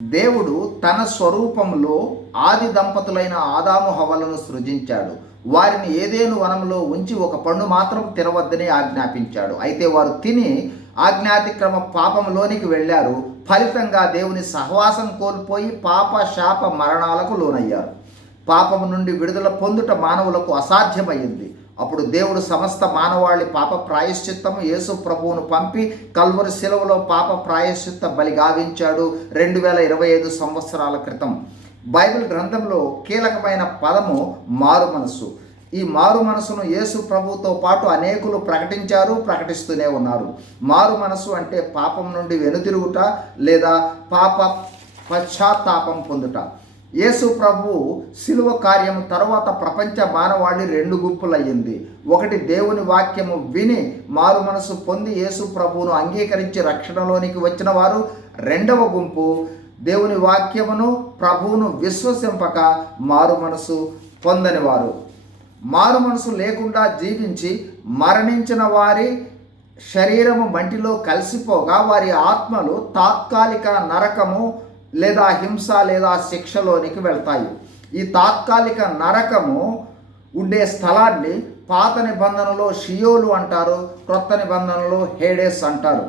దేవుడు తన స్వరూపంలో ఆది దంపతులైన ఆదాము హవ్వలను సృజించాడు. వారిని ఏదెను వనంలో ఉంచి ఒక పండు మాత్రం తినవద్దని ఆజ్ఞాపించాడు. అయితే వారు తిని ఆజ్ఞాతిక్రమ పాపంలోనికి వెళ్ళారు. ఫలితంగా దేవుని సహవాసం కోల్పోయి పాప శాప మరణాలకు లోనయ్యారు. పాపము నుండి విడుదల పొందుట మానవులకు అసాధ్యమైంది. అప్పుడు దేవుడు సమస్త మానవాళి పాప ప్రాయశ్చిత్తము యేసు ప్రభువును పంపి కల్వరి శిలువలో పాప ప్రాయశ్చిత్త బలి గావించాడు 2025 సంవత్సరాల క్రితం. బైబిల్ గ్రంథంలో కీలకమైన పదము మారు మనసు. ఈ మారు మనసును యేసు ప్రభువుతో పాటు అనేకులు ప్రకటిస్తూనే ఉన్నారు. మారు మనసు అంటే పాపం నుండి వెనుతిరుగుట లేదా పాప పశ్చాత్తాపం పొందుట. యేసు ప్రభు శిలువ కార్యము తర్వాత ప్రపంచ మానవాళి 2 గుంపులయ్యింది. ఒకటి దేవుని వాక్యము విని మారు మనసు పొంది యేసు ప్రభువును అంగీకరించి రక్షణలోనికి వచ్చిన వారు. రెండవ గుంపు దేవుని వాక్యమును ప్రభువును విశ్వసింపక మారు మనసు పొందని వారు. మారు మనసు లేకుండా జీవించి మరణించిన వారి శరీరము మంటిలో కలిసిపోగా వారి ఆత్మలు తాత్కాలిక నరకము లేదా హింస లేదా శిక్షలోనికి వెళ్తాయి. ఈ తాత్కాలిక నరకము ఉండే స్థలాన్ని పాత నిబంధనలో షియోలు అంటారు, క్రొత్త నిబంధనలో హేడెస్ అంటారు.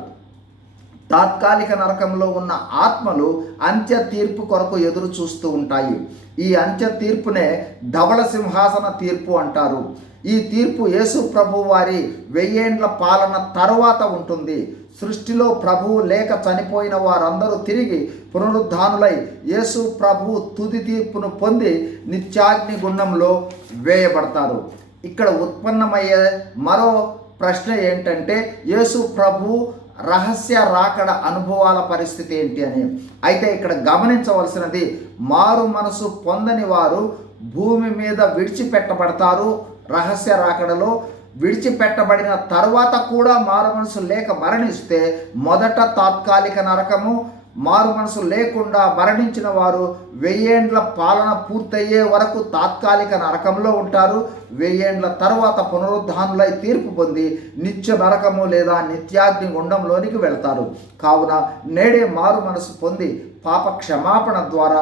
తాత్కాలిక నరకంలో ఉన్న ఆత్మలు అంత్య తీర్పు కొరకు ఎదురు చూస్తూ ఉంటాయి. ఈ అంత్య తీర్పునే ధవళ సింహాసన తీర్పు అంటారు. ఈ తీర్పు యేసు ప్రభు వారి 1000 ఏండ్ల పాలన తరువాత ఉంటుంది. సృష్టిలో ప్రభువు లేక చనిపోయిన వారందరూ తిరిగి పునరుద్ధానులై యేసు ప్రభు తుది తీర్పును పొంది నిత్యాగ్ని గుండంలో వేయబడతారు. ఇక్కడ ఉత్పన్నమయ్యే మరో ప్రశ్న ఏంటంటే యేసు ప్రభు రహస్య రాకడ అనుభవాల పరిస్థితి ఏంటి అని. అయితే ఇక్కడ గమనించవలసినది, మారు మనసు పొందని వారు భూమి మీద విడిచిపెట్టబడతారు. రహస్య రాకడలో విడిచిపెట్టబడిన తర్వాత కూడా మారు మనసు లేక మరణిస్తే మొదట తాత్కాలిక నరకము, మారు మనసు లేకుండా మరణించిన వారు 1000 ఏండ్ల పాలన పూర్తయ్యే వరకు తాత్కాలిక నరకంలో ఉంటారు. 1000 ఏండ్ల తర్వాత పునరుద్ధానులై తీర్పు పొంది నిత్య నరకము లేదా నిత్యాగ్ని గుండంలోనికి వెళ్తారు. కావున నేడే మారు మనసు పొంది పాప క్షమాపణ ద్వారా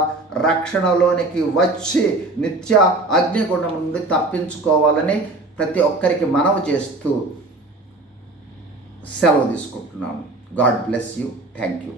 రక్షణలోనికి వచ్చి నిత్య అగ్నిగుండం నుండి తప్పించుకోవాలని ప్రతి ఒక్కరికి మనవి చేస్తూ సెలవు తీసుకుంటున్నాను. God bless you. Thank you.